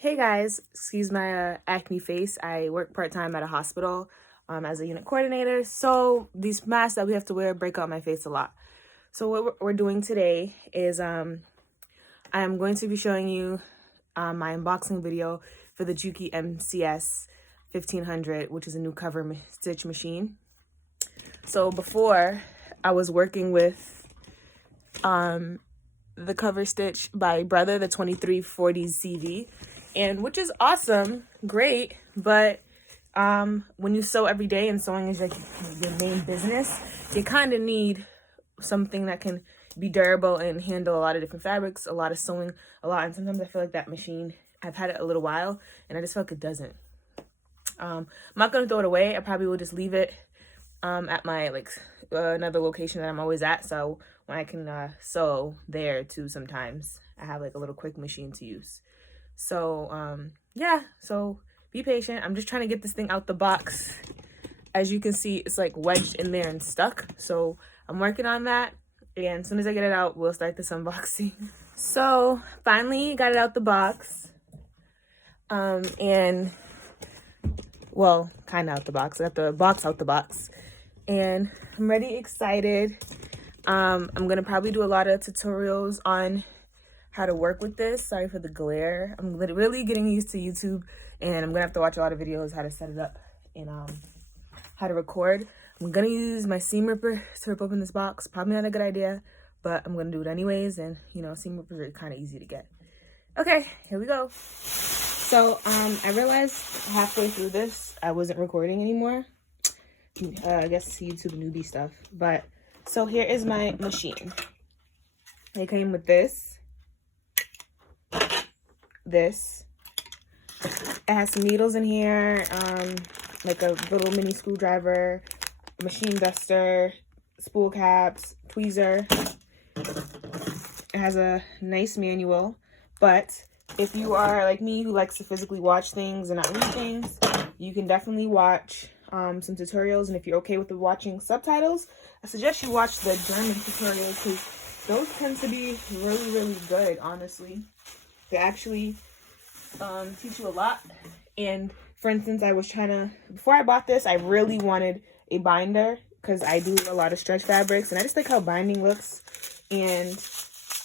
Hey guys, excuse my acne face. I work part-time at a hospital as a unit coordinator. So these masks that we have to wear break out my face a lot. So what we're doing today is I am going to be showing you my unboxing video for the Juki mcs1500, which is a new cover stitch machine. So before I was working with the cover stitch by Brother, the 2340 CV, and which is awesome, great, but when you sew every day and sewing is like your main business, you kind of need something that can be durable and handle a lot of different fabrics, a lot of sewing, and sometimes I feel like that machine, I've had it a little while and I just feel like it doesn't. I'm not gonna throw it away. I probably will just leave it at my another location that I'm always at, so when I can sew there too, sometimes I have like a little quick machine to use. So yeah, so be patient. I'm just trying to get this thing out the box. As you can see, it's like wedged in there and stuck, so I'm working on that, and as soon as I get it out, we'll start this unboxing. So finally got it out the box, and well, kind of out the box. I got the box out the box, and I'm ready, excited. I'm gonna probably do a lot of tutorials on how to work with this. Sorry for the glare. I'm really getting used to YouTube, and I'm gonna have to watch a lot of videos how to set it up and how to record. I'm gonna use my seam ripper to rip open this box. Probably not a good idea, but I'm gonna do it anyways, and you know, seam rippers are kind of easy to get. Okay, here we go. So I realized halfway through this I wasn't recording anymore. I guess YouTube newbie stuff. But so here is my machine. It came with this. It has some needles in here, like a little mini screwdriver, machine duster, spool caps, tweezer. It has a nice manual, but if you are like me who likes to physically watch things and not read things, you can definitely watch some tutorials. And if you're okay with watching subtitles, I suggest you watch the German tutorials, because those tend to be really, really good, honestly. They actually teach you a lot. And for instance, before I bought this, I really wanted a binder because I do a lot of stretch fabrics and I just like how binding looks. And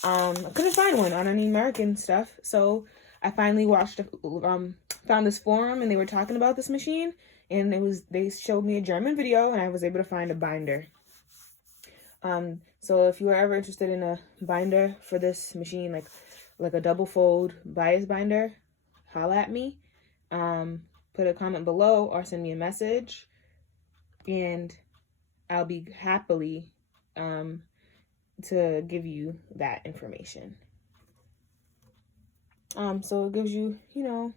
I couldn't find one on any American stuff. So I finally found this forum and they were talking about this machine, and they showed me a German video and I was able to find a binder. So if you are ever interested in a binder for this machine, like a double fold bias binder, holla at me. Put a comment below or send me a message, and I'll be happily to give you that information. So it gives you, you know,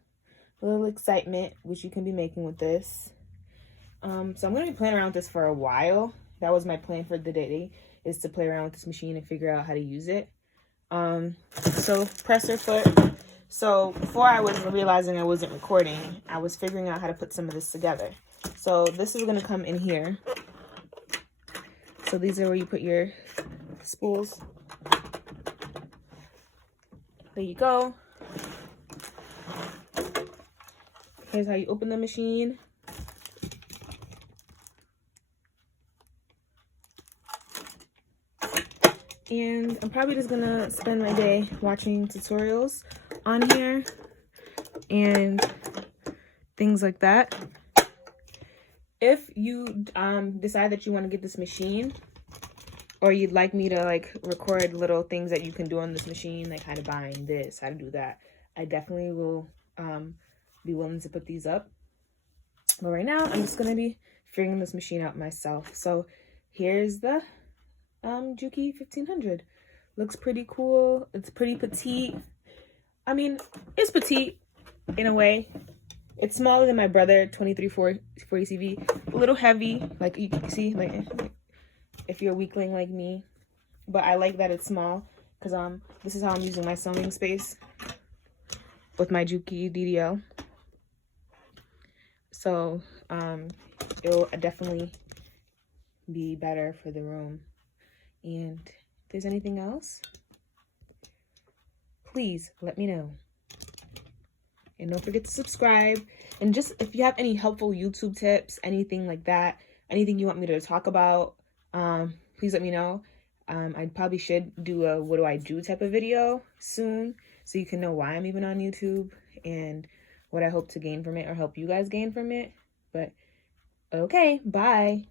a little excitement, which you can be making with this. So I'm going to be playing around with this for a while. That was my plan for the day, is to play around with this machine and figure out how to use it. So presser foot. So before I was realizing I wasn't recording, I was figuring out how to put some of this together. So this is going to come in here. So these are where you put your spools. There you go. Here's how you open the machine. And I'm probably just gonna spend my day watching tutorials on here and things like that. If you decide that you want to get this machine, or you'd like me to like record little things that you can do on this machine, like how to bind this, how to do that, I definitely will be willing to put these up. But right now I'm just gonna be figuring this machine out myself. So here's the Juki 1500. Looks pretty cool. It's pretty petite. I mean, it's petite in a way. It's smaller than my Brother 2340 CV. A little heavy, like you can see, like if you're a weakling like me. But I like that it's small, because this is how I'm using my sewing space with my Juki DDL. So it'll definitely be better for the room. And if there's anything else, please let me know. And don't forget to subscribe. And just if you have any helpful YouTube tips, anything like that, anything you want me to talk about, please let me know. I probably should do a what do I do type of video soon, so you can know why I'm even on YouTube and what I hope to gain from it or help you guys gain from it. But okay, bye.